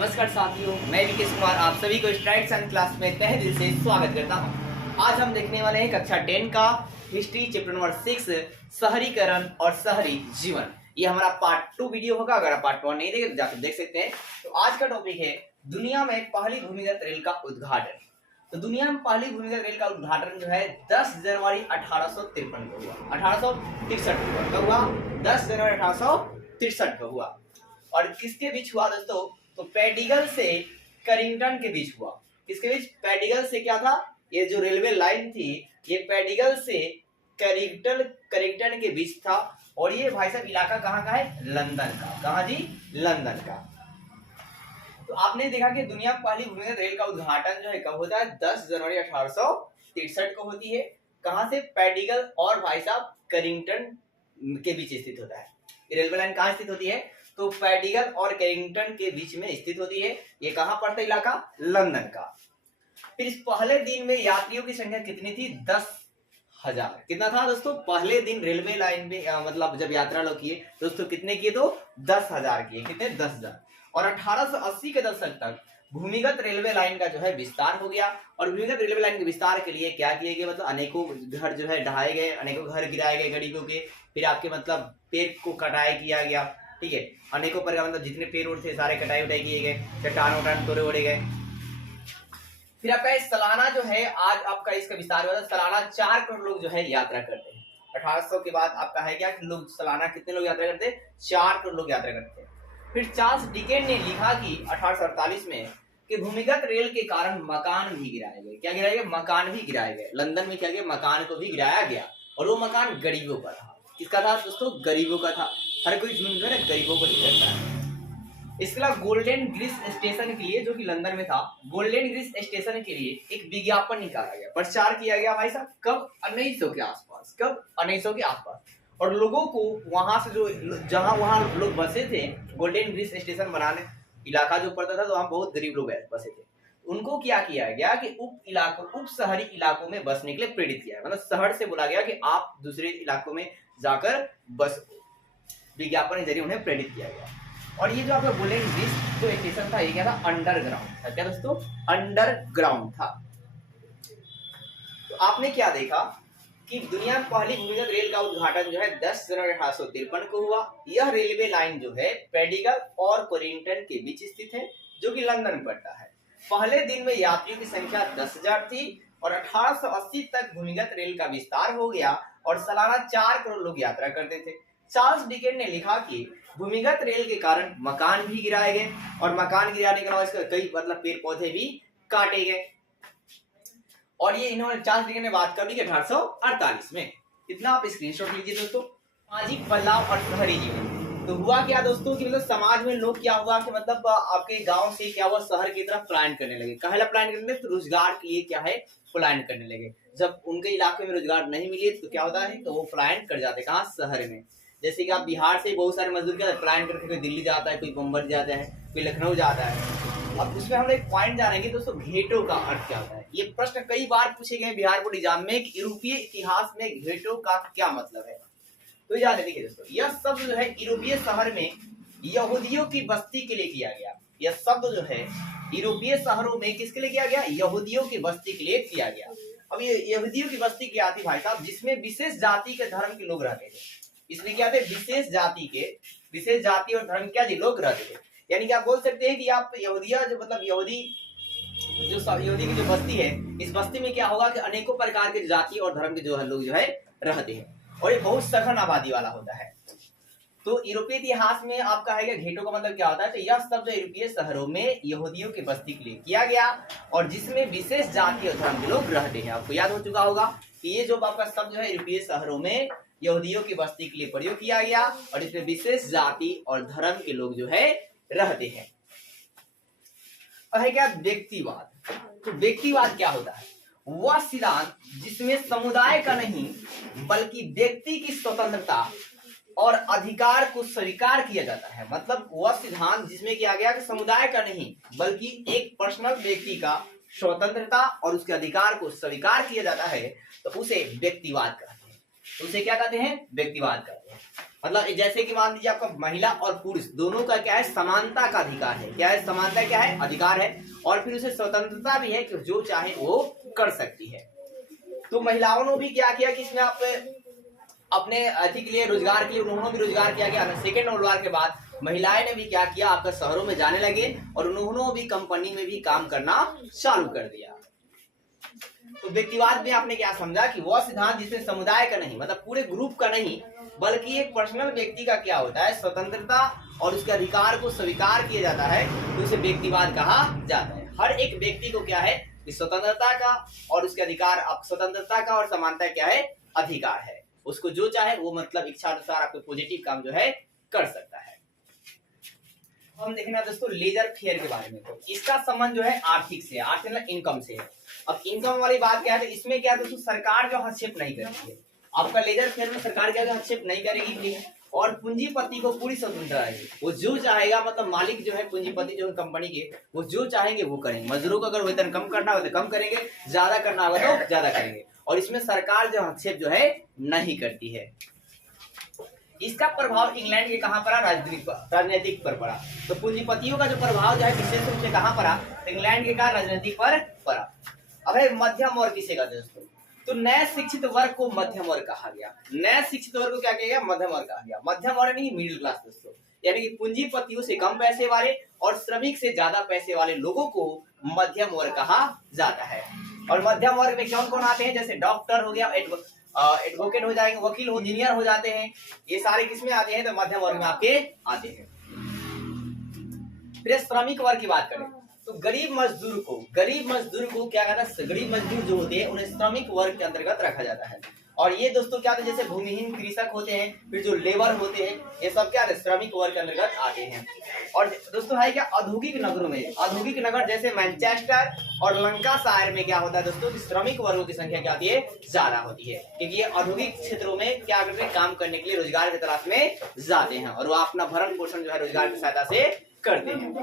नमस्कार साथियों, मैं विकेश कुमार आप सभी को स्ट्राइट साइंस क्लास में तहे दिल से स्वागत करता हूं। आज हम देखने वाले हैं कक्षा 10 का हिस्ट्री चैप्टर नंबर 6 शहरीकरण और शहरी जीवन। ये हमारा पार्ट 2 वीडियो होगा। अगर आप पार्ट 1 नहीं देखे तो जाकर देख सकते हैं। तो आज का टॉपिक है दुनिया में पहली भूमिगत रेल का उद्घाटन। तो दुनिया में पहली भूमिगत रेल का उद्घाटन जो है 10 जनवरी 1853 को हुआ। 1863 को हुआ 10 जनवरी 1863 को हुआ। और किसके बीच हुआ दोस्तों? तो पैडिगल से करिंगटन के बीच हुआ। किसके बीच? पैडिगल से क्या था? ये जो रेलवे लाइन थी ये पैडिगल से करिंगटन के बीच था। और ये भाई साहब इलाका कहाँ का है? लंदन का। कहाँ जी? लंदन का। तो आपने देखा कि दुनिया में पहली भूमिगत रेल का उद्घाटन जो है कब होता है? 10 जनवरी 1863 को होती है। कहाँ से? पैडिगल और भाई साहब करिंगटन के बीच स्थित होता है। ये रेलवे लाइन कहाँ स्थित होती है? तो पैडिगल और कैरिंगटन के बीच में स्थित होती है। ये कहां पड़ता है इलाका? लंदन का। फिर इस पहले दिन में यात्रियों की संख्या कितनी थी? 10,000। कितना था दोस्तों? पहले दिन रेलवे लाइन में मतलब जब यात्रा लोग किए दोस्तों कितने किए? तो 10,000 किए। कितने? 10,000। और 1880 के दशक तक भूमिगत रेलवे लाइन का जो है विस्तार हो गया। और भूमिगत रेलवे लाइन के विस्तार के लिए क्या किए गए? मतलब अनेकों घर जो है ढहाए गए, अनेकों घर गिराए गए गरीबों के। फिर आपके मतलब पेड़ को कटाई किया गया। ठीक है, अनेकों प्रकार मतलब जितने पेड़ उड़ थे सारे कटाई उटाई किए गए, चट्टान उटान तोड़े ओड़े गए। फिर आपका सालाना जो है आज आपका इसका विस्तार हुआ था। सालाना 4 करोड़ लोग जो है यात्रा करते हैं। 1800 के बाद आपका है क्या कि लोग सालाना कितने लोग यात्रा करते? 4 करोड़ लोग यात्रा करते हैं। फिर चार्ल्स डिकेन ने लिखा कि 1848 में कि भूमिगत रेल के कारण मकान भी गिराए गए। क्या गिराए गए? मकान भी गिराए गए। लंदन में क्या गया? मकान को भी गिराया गया। और वो मकान गरीबों का था। किसका था दोस्तों? गरीबों का था। हर कोई जुल्म जो है गरीबों को ही करता है। इसके अलावा गोल्डन ग्रिस स्टेशन के लिए जो कि लंदन में था, गोल्डन ग्रिस स्टेशन के लिए एक विज्ञापन निकाला गया, प्रचार किया गया भाई साहब। कब? 1900 के आसपास। कब? 1900 के आसपास। और लोगों को वहां से जो जहां वहां लोग बसे थे, गोल्डन ग्रिस स्टेशन बनाने इलाका जो पड़ता था तो वहां बहुत गरीब लोग बसे थे। उनको क्या किया गया कि उप शहरी इलाकों में बसने के लिए प्रेरित किया। मतलब शहर से बोला गया कि आप दूसरे इलाकों में जाकर बस। विज्ञापन के जरिए उन्हें प्रेरित किया गया। और ये जो आपका गोल्डन ग्रिस जो स्टेशन था ये क्या था? अंडरग्राउंड था। क्या दोस्तों? अंडरग्राउंड था। तो आपने क्या देखा कि दुनिया में पहली भूमिगत रेल का उद्घाटन जो है 10 जनवरी 1853 को हुआ। यह रेलवे लाइन जो है पैडिगल और करिंगटन के बीच स्थित है जो कि लंदन में पड़ता है। पहले दिन में यात्रियों की संख्या 10,000 थी और 1880 तक भूमिगत रेल का विस्तार हो गया और सालाना 4 करोड़ लोग यात्रा करते थे। चार्ल्स डिकेन ने लिखा कि भूमिगत रेल के कारण मकान भी गिराए गए और मकान गिराने के अलावा इसके कई मतलब पेड़ पौधे भी काटे गए। और ये इन्होंने चार्ल्स डिकेन ने बात कर दी 1848 में। इतना आप स्क्रीनशॉट लीजिए दोस्तों। सामाजिक बदलाव और शहरी जीवन। तो हुआ क्या दोस्तों कि मतलब समाज में लोग क्या हुआ कि मतलब आपके गांव से क्या हुआ शहर की तरफ पलायन करने लगे। कहाँ पलायन करने लगे? तो रोजगार के लिए क्या है? पलायन करने लगे। जब उनके इलाके में रोजगार नहीं मिले तो क्या होता है? तो वो पलायन कर जाते। कहाँ? शहर में। जैसे कि आप बिहार से बहुत सारे मजदूर क्या पलायन करके कोई दिल्ली जाता है, कोई बम्बई जाता है, कोई लखनऊ जाता है। अब उसमें हम एक पॉइंट जानेंगे दोस्तों, घेटो का अर्थ क्या होता है। ये प्रश्न कई बार पूछे गए बिहार बोर्ड एग्जाम में कि यूरोपीय इतिहास में घेटो का क्या मतलब है। तो याद देखिए दोस्तों, यह शब्द जो है यूरोपीय शहर में यहूदियों की बस्ती के लिए किया गया। यह शब्द जो है यूरोपीय शहरों में किसके लिए किया गया? यहूदियों की बस्ती के लिए किया गया। अब ये यहूदियों की बस्ती क्या थी भाई साहब? जिसमें विशेष जाति के धर्म के लोग रहते थे। इसलिए क्या थे? विशेष जाति और धर्म क्या लोग रहते थे। यानी कि आप बोल सकते हैं कि आप यहूदिया जो मतलब यहूदी की जो बस्ती है, इस बस्ती में क्या होगा कि अनेकों प्रकार के जाति और धर्म के जो है लोग जो है रहते हैं और ये बहुत सघन आबादी वाला होता है। तो यूरोपीय इतिहास में आपका है घेटो का मतलब क्या होता है? तो यह शब्द यूरोपीय शहरों में यहूदियों की बस्ती के लिए किया गया और जिसमें विशेष जाति और धर्म के लोग रहते हैं। आपको याद हो चुका होगा कि ये जो आपका शब्द जो है यूरोपीय शहरों में यहूदियों की बस्ती के लिए प्रयोग किया गया और इसमें विशेष जाति और धर्म के लोग जो है रहते हैं। और है क्या? व्यक्तिवाद। तो व्यक्तिवाद क्या होता है? वह सिद्धांत जिसमें समुदाय का नहीं बल्कि व्यक्ति की स्वतंत्रता और अधिकार को स्वीकार किया जाता है। मतलब वह सिद्धांत जिसमें किया गया कि समुदाय का नहीं बल्कि एक पर्सनल व्यक्ति का स्वतंत्रता और उसके अधिकार को स्वीकार किया जाता है तो उसे व्यक्तिवाद कहते हैं। तो उसे क्या कहते हैं, व्यक्तिवाद कहते हैं। मतलब जैसे कि मान लीजिए आपका महिला और पुरुष दोनों का क्या है, समानता का अधिकार है। क्या है, समानता क्या है, अधिकार है। और फिर उसे स्वतंत्रता भी है कि जो चाहे वो कर सकती है। तो महिलाओं ने भी क्या किया कि इसमें आप अपने अति के लिए, रोजगार के लिए उन्होंने भी रोजगार किया गया। सेकेंड वर्ल्ड वॉर के बाद महिलाएं ने भी क्या किया, आपका शहरों में जाने लगे और उन्होंने भी कंपनी में भी काम करना चालू कर दिया। तो व्यक्तिवाद में आपने क्या समझा कि वह सिद्धांत जिसमें समुदाय का नहीं, मतलब पूरे ग्रुप का नहीं, बल्कि एक पर्सनल व्यक्ति का क्या होता है, स्वतंत्रता और उसके अधिकार को स्वीकार किया जाता है, तो उसे व्यक्तिवाद कहा जाता है। हर एक व्यक्ति को क्या है, स्वतंत्रता का और उसके अधिकार, स्वतंत्रता का और समानता क्या है, अधिकार है। उसको जो चाहे वो, मतलब इच्छा अनुसार आपको पॉजिटिव काम जो है कर सकता है। हम देखना दोस्तों लेजर फेयर के बारे में। तो इसका संबंध जो है आर्थिक से, आर्थिक मतलब इनकम से। अब इनकम वाली बात क्या है, तो इसमें क्या है दोस्तों, सरकार जो हस्तक्षेप नहीं करती है। आपका लेजर फेयर में सरकार क्या हस्तक्षेप नहीं करेगी और पूंजीपति को पूरी स्वतंत्रता है। वो जो चाहेगा, मतलब मालिक जो है, पूंजीपति जो है कंपनी के, वो जो चाहेंगे वो करेंगे। मजदूरों को अगर वेतन कम करना हो तो कम करेंगे, ज्यादा करना होगा तो ज्यादा करेंगे। और इसमें सरकार जो हस्तक्षेप जो है नहीं करती है। इसका प्रभाव इंग्लैंड के कहां पड़ा, राजनीतिक पर पड़ा। तो पूंजीपतियों का जो प्रभाव जो है विशेष रूप से कहां पड़ा, इंग्लैंड के का राजनीतिक पर पड़ा। अब है मध्यम वर्ग किसे कहते हैं दोस्तों, तो नए शिक्षित वर्ग को मध्यम वर्ग कहा गया। नए शिक्षित वर्ग को क्या कहा गया, मध्यम वर्ग कहा गया। मध्यम वर्ग नहीं, मिडिल क्लास दोस्तों, यानी कि पूंजीपतियों से कम पैसे वाले और श्रमिक से ज्यादा पैसे वाले लोगों को मध्यम वर्ग कहा जाता है। और मध्यम वर्ग में कौन कौन आते हैं, जैसे डॉक्टर हो गया, एडवोकेट हो जाएंगे, वकील हो, इंजीनियर हो जाते हैं, ये सारे किसमें आते हैं, तो मध्यम वर्ग में आपके आते हैं। फिर श्रमिक वर्ग की बात करें तो गरीब मजदूर को क्या कहता है, गरीब मजदूर जो होते हैं उन्हें श्रमिक वर्ग के अंतर्गत रखा जाता है। और ये दोस्तों क्या होता है, जैसे भूमिहीन कृषक होते हैं, फिर जो लेबर होते हैं, ये सब क्या है, श्रमिक वर्ग के अंतर्गत आते हैं। और दोस्तों है क्या, औद्योगिक नगरों में, औद्योगिक नगर जैसे मैनचेस्टर और लंकाशायर में क्या होता है दोस्तों, श्रमिक वर्गों की संख्या क्या होती है, ज्यादा होती है। क्योंकि ये औद्योगिक क्षेत्रों में क्या करते हैं, काम करने के लिए रोजगार की तलाश में जाते हैं और वो अपना भरण पोषण जो है रोजगार की सहायता से करते हैं।